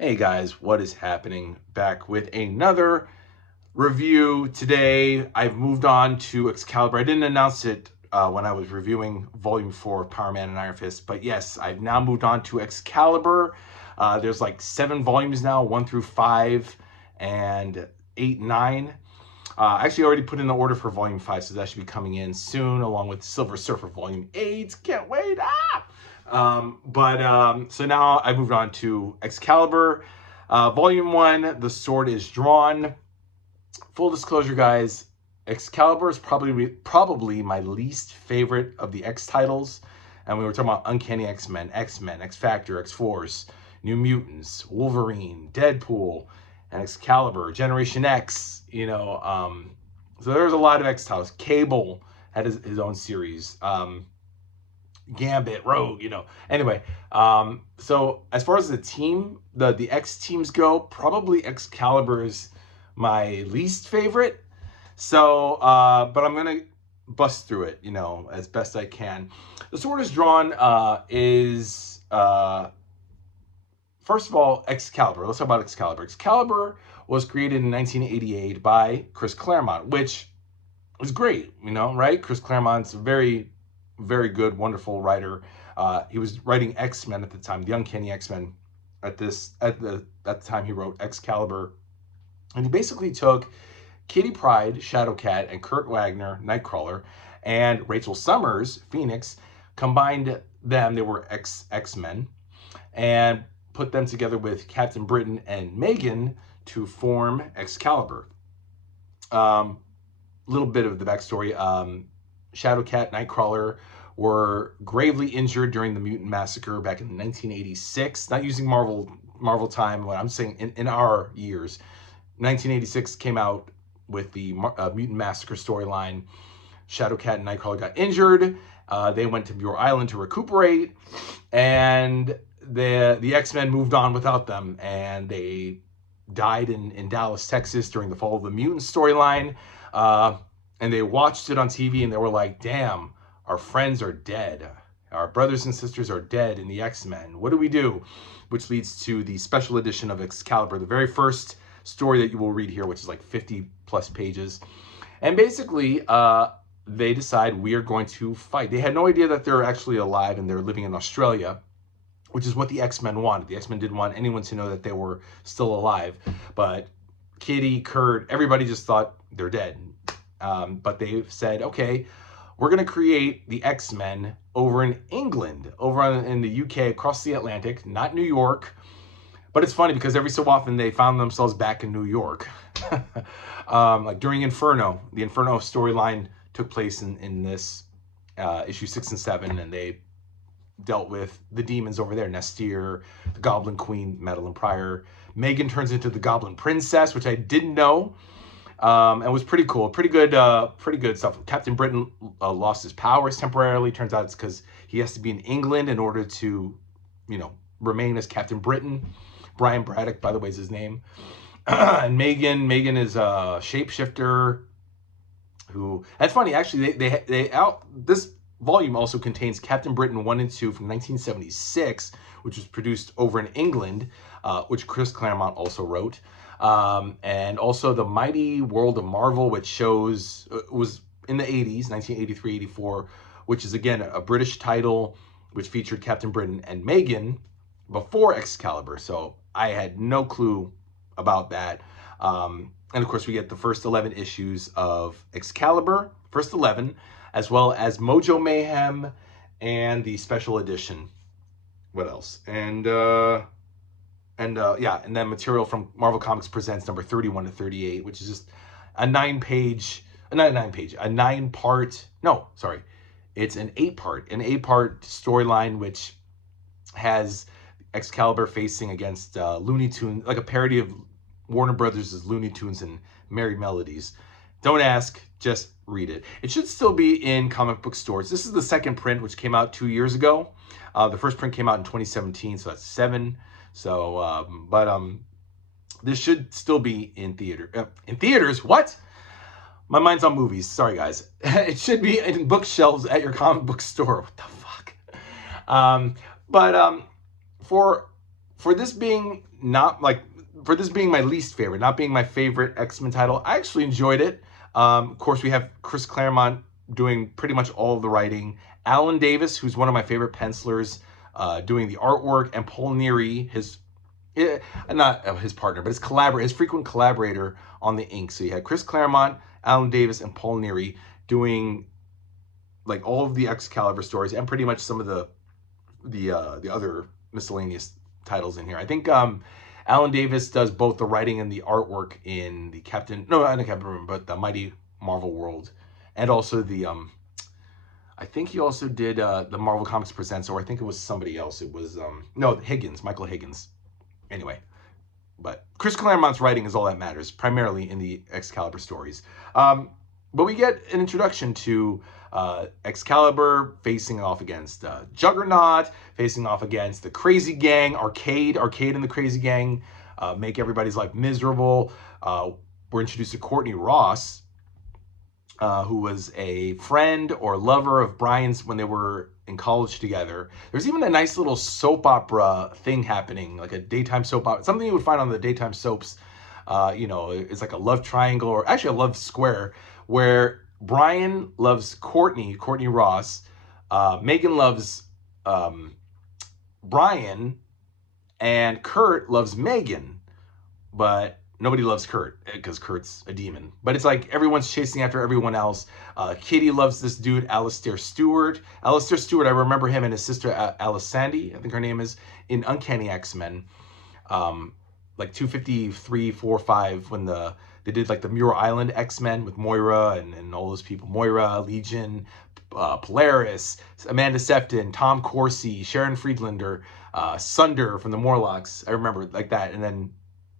Hey guys, what is happening? Back with another review today. I've moved on to Excalibur. I didn't announce it when I was reviewing Volume 4 of Power Man and Iron Fist, but yes, I've now moved on to Excalibur. There's like 7 volumes now, 1 through 5, and 8, 9. I actually already put in the order for Volume 5, so that should be coming in soon, along with Silver Surfer Volume 8. Can't wait! So now I moved on to Excalibur. Volume 1, the sword is drawn. Full disclosure, guys, Excalibur is probably my least favorite of the X titles. And we were talking about Uncanny X-Men, X-Factor, X-Force, New Mutants, Wolverine, Deadpool, and Excalibur, Generation X, so there's a lot of X titles. Cable had his own series. Gambit, Rogue, Anyway, so as far as the team, the X teams go, probably Excalibur is my least favorite. So, but I'm gonna bust through it, as best I can. The sword is drawn is first of all Excalibur. Let's talk about Excalibur. Excalibur was created in 1988 by Chris Claremont, which is great, right? Chris Claremont's a very, very good, wonderful writer. He was writing X-Men at the time, the Uncanny X-Men. At the time, he wrote Excalibur, and he basically took Kitty Pryde, Shadowcat, and Kurt Wagner, Nightcrawler, and Rachel Summers, Phoenix, combined them. They were X-Men, and put them together with Captain Britain and Megan to form Excalibur. Little bit of the backstory. Shadowcat, Nightcrawler were gravely injured during the Mutant Massacre back in 1986. Not using Marvel time, what I'm saying in our years. 1986 came out with the Mutant Massacre storyline. Shadowcat and Nightcrawler got injured. They went to Muir Island to recuperate, and the X-Men moved on without them, and they died in Dallas, Texas during the Fall of the Mutants storyline. And they watched it on TV and they were like, damn, our friends are dead. Our brothers and sisters are dead in the X-Men. What do we do? Which leads to the special edition of Excalibur, the very first story that you will read here, which is like 50 plus pages. And basically, they decide we are going to fight. They had no idea that they're actually alive and they're living in Australia, which is what the X-Men wanted. The X-Men didn't want anyone to know that they were still alive. But Kitty, Kurt, everybody just thought they're dead. But they've said, okay, we're going to create the X-Men over in England, in the UK, across the Atlantic, not New York. But it's funny because every so often they found themselves back in New York. Like during Inferno, the Inferno storyline took place in this issue 6 and 7, and they dealt with the demons over there. Nestir, the Goblin Queen, Madeline Pryor. Megan turns into the Goblin Princess, which I didn't know. And was pretty cool, pretty good stuff. Captain Britain lost his powers temporarily. Turns out it's because he has to be in England in order to, remain as Captain Britain. Brian Braddock, by the way, is his name. And Megan is a shapeshifter. That's funny, actually. This volume also contains Captain Britain 1 and 2 from 1976, which was produced over in England, which Chris Claremont also wrote. And also The Mighty World of Marvel, which was in the 80s, 1983, 84, which is, again, a British title, which featured Captain Britain and Megan before Excalibur. So I had no clue about that. And, of course, we get the first 11 issues of Excalibur, first 11, as well as Mojo Mayhem and the special edition. What else? And then material from Marvel Comics Presents number 31 to 38, which is just it's an 8-part storyline, which has Excalibur facing against Looney Tunes, like a parody of Warner Brothers' Looney Tunes and Merry Melodies. Don't ask, just read it. It should still be in comic book stores. This is the second print, which came out 2 years ago. The first print came out in 2017, so that's 7. So, this should still be in theater. In theaters? What? My mind's on movies. Sorry, guys. It should be in bookshelves at your comic book store. What the fuck? For for this being not like, for this being my least favorite, not being my favorite X-Men title, I actually enjoyed it. Of course, we have Chris Claremont doing pretty much all of the writing. Alan Davis, who's one of my favorite pencilers, doing the artwork, and Paul Neary, his not his partner, but his frequent collaborator on the ink. So you had Chris Claremont, Alan Davis, and Paul Neary doing like all of the Excalibur stories and pretty much some of the other miscellaneous titles in here. I think Alan Davis does both the writing and the artwork in the but the Mighty Marvel World, and also the I think he also did the Marvel Comics Presents, or I think it was somebody else. It was no, Michael Higgins. Anyway, but Chris Claremont's writing is all that matters, primarily in the Excalibur stories. But we get an introduction to Excalibur facing off against Juggernaut, facing off against the Crazy Gang, Arcade and the Crazy Gang, make everybody's life miserable. We're introduced to Courtney Ross, who was a friend or lover of Brian's when they were in college together. There's even a nice little soap opera thing happening, like a daytime soap opera, something you would find on the daytime soaps. It's like a love triangle, or actually a love square, where Brian loves Courtney Ross, Megan loves Brian, and Kurt loves Megan, but nobody loves Kurt because Kurt's a demon. But it's like everyone's chasing after everyone else. Kitty loves this dude, Alistair Stewart. Alistair Stewart, I remember him and his sister, Alice Sandy, I think her name is, in Uncanny X-Men. Like 253, 4, 5, when they did like the Muir Island X-Men with Moira and all those people. Moira, Legion, Polaris, Amanda Sefton, Tom Corsi, Sharon Friedlander, Sunder from the Morlocks. I remember like that. And then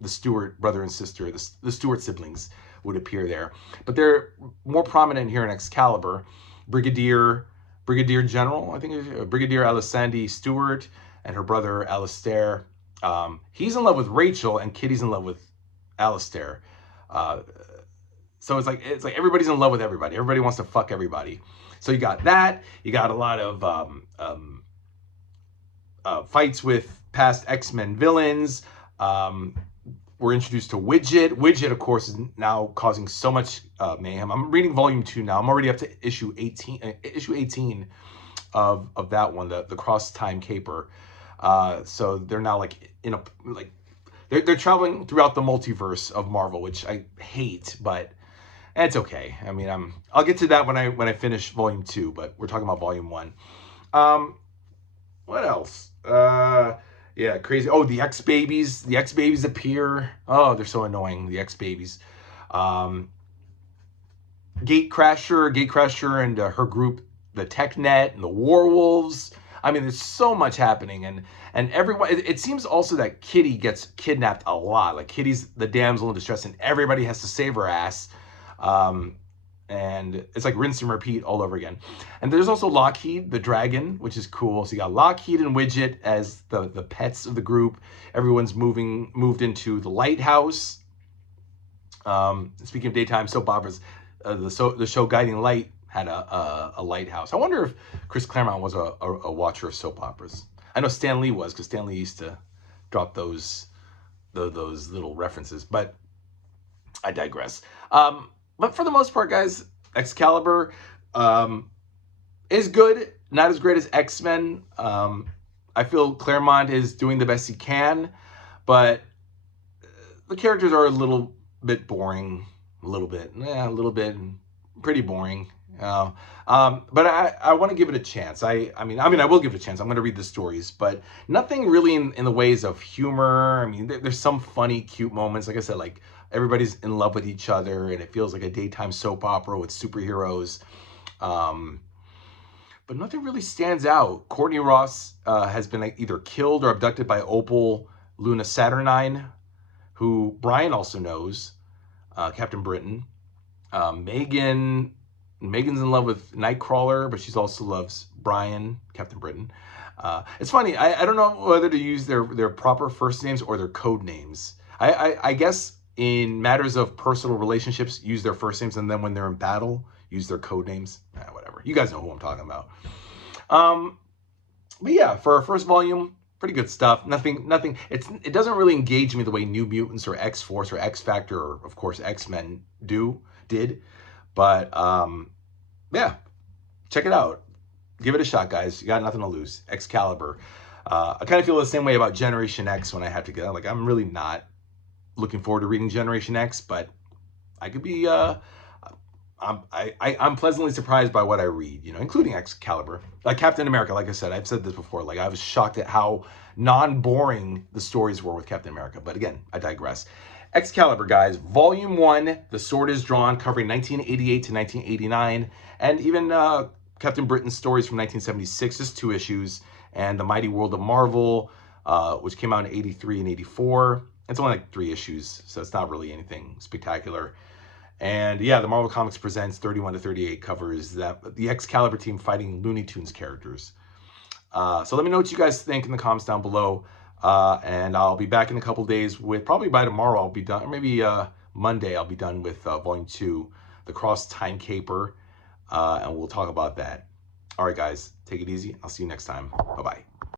the Stewart brother and sister, the Stewart siblings would appear there. But they're more prominent here in Excalibur. Brigadier General, I think, Brigadier Alisandi Stewart, and her brother Alistair. He's in love with Rachel, and Kitty's in love with Alistair. So it's like everybody's in love with everybody. Everybody wants to fuck everybody. So you got that. You got a lot of fights with past X-Men villains. We're introduced to Widget. Widget, of course, is now causing so much mayhem. I'm reading volume 2 now. I'm already up to issue 18 of that one, the Cross Time Caper. So they're now like in a they're traveling throughout the multiverse of Marvel, which I hate, but it's okay. I mean, I'll get to that when I finish volume 2, but we're talking about volume 1. What else? Yeah, crazy. Oh, the X-Babies. The X-Babies appear. Oh, they're so annoying, the X-Babies. Gatecrasher and her group, the TechNet and the Warwolves. I mean, there's so much happening, and everyone. It seems also that Kitty gets kidnapped a lot. Like, Kitty's the damsel in distress, and everybody has to save her ass. And it's like rinse and repeat all over again. And there's also Lockheed, the dragon, which is cool. So you got Lockheed and Widget as the pets of the group. Everyone's moved into the lighthouse. Speaking of daytime soap operas, the show Guiding Light had a lighthouse. I wonder if Chris Claremont was a watcher of soap operas. I know Stan Lee was, because Stan Lee used to drop those little references. But I digress. But for the most part, guys, Excalibur is good. Not as great as X-Men. I feel Claremont is doing the best he can, but the characters are a little bit boring. A little bit, pretty boring. But I want to give it a chance. I mean, I will give it a chance. I'm going to read the stories, but nothing really in the ways of humor. I mean, there's some funny, cute moments. Like I said, like, everybody's in love with each other, and it feels like a daytime soap opera with superheroes. But nothing really stands out. Courtney Ross has been either killed or abducted by Opal Luna Saturnine, who Brian also knows, Captain Britain. Megan's in love with Nightcrawler, but she also loves Brian, Captain Britain. It's funny. I don't know whether to use their proper first names or their code names. I guess in matters of personal relationships, use their first names, and then when they're in battle, use their code names. Whatever. You guys know who I'm talking about. But yeah, for our first volume, pretty good stuff. Nothing. It doesn't really engage me the way New Mutants or X Force or X Factor or of course X-Men did. But yeah, check it out. Give it a shot, guys. You got nothing to lose. Excalibur. I kind of feel the same way about Generation X when I have to get out. Like, I'm really not looking forward to reading Generation X, but I could be. I'm pleasantly surprised by what I read, including Excalibur. Like Captain America, like I said, I've said this before. Like, I was shocked at how non-boring the stories were with Captain America. But again, I digress. Excalibur, guys, Volume 1, The Sword is Drawn, covering 1988 to 1989, and even Captain Britain's stories from 1976, just 2 issues, and The Mighty World of Marvel, which came out in 83 and 84. It's only like 3 issues, so it's not really anything spectacular. And yeah, the Marvel Comics presents 31 to 38 covers that the Excalibur team fighting Looney Tunes characters. So let me know what you guys think in the comments down below. And I'll be back in a couple days with, probably by tomorrow I'll be done, or maybe Monday I'll be done with Volume 2, The Cross Time Caper, and we'll talk about that. All right, guys, take it easy. I'll see you next time. Bye-bye.